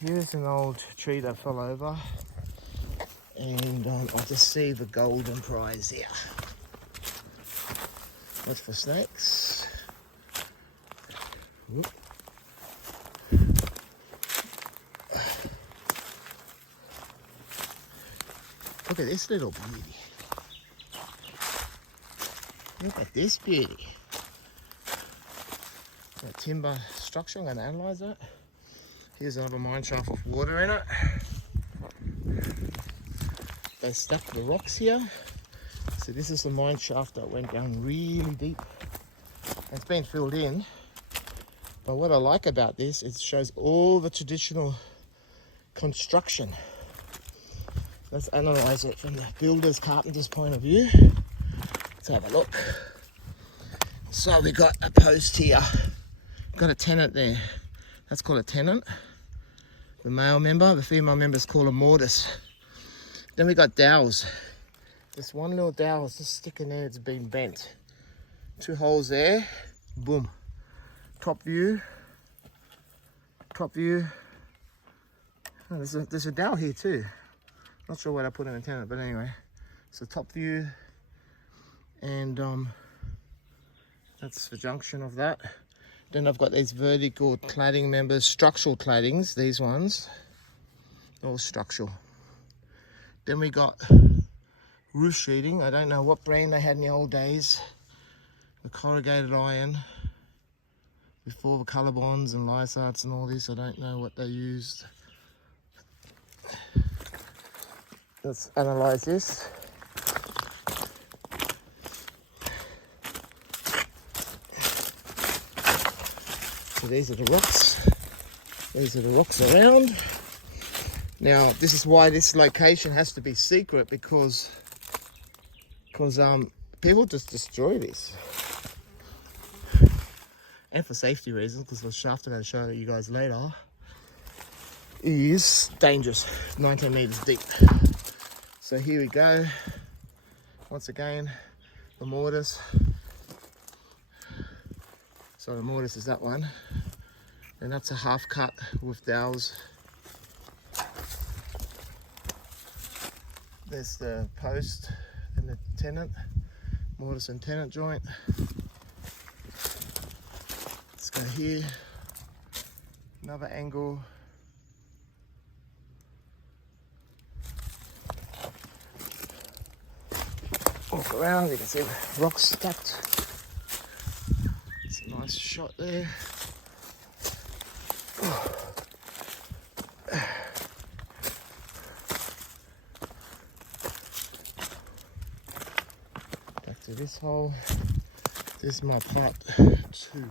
Here's an old tree that fell over, and I just see the golden prize here. That's for snakes. Whoop. Look at this little beauty. Look at this beauty. That timber structure, I'm going to analyse that. Here's another mine shaft with water in it. They stuck the rocks here. So this is the mine shaft that went down really deep. It's been filled in. But what I like about this, it shows all the traditional construction. Let's analyse it from the builder's, carpenter's point of view. Let's have a look. So we got a post here. Got a tenant there. That's called a tenant. The male member, the female members call a mortise. Then we got dowels. This one little dowel is just sticking there, it's been bent. 2 holes there, boom. Top view. Oh, there's a dowel here too. Not sure what I put in the tenant, but anyway. So top view, and that's the junction of that. Then I've got these vertical cladding members, structural claddings, these ones, all structural. Then we got roof sheeting. I don't know what brand they had in the old days. The corrugated iron, before the colour bonds and lysarts and all this. I don't know what they used. Let's analyse this. So these are the rocks. These are the rocks around. Now this is why this location has to be secret, because people just destroy this. And for safety reasons, because the shaft I'm going to show you guys later is dangerous, 19 meters deep. So here we go. Once again, the mortise. So the mortise is that one, and that's a half cut with dowels. There's the post and the tenant, mortise and tenant joint. Let's go here, another angle. Walk around, you can see the rocks stacked. It's a nice shot there. Back to this hole. This is my part 2.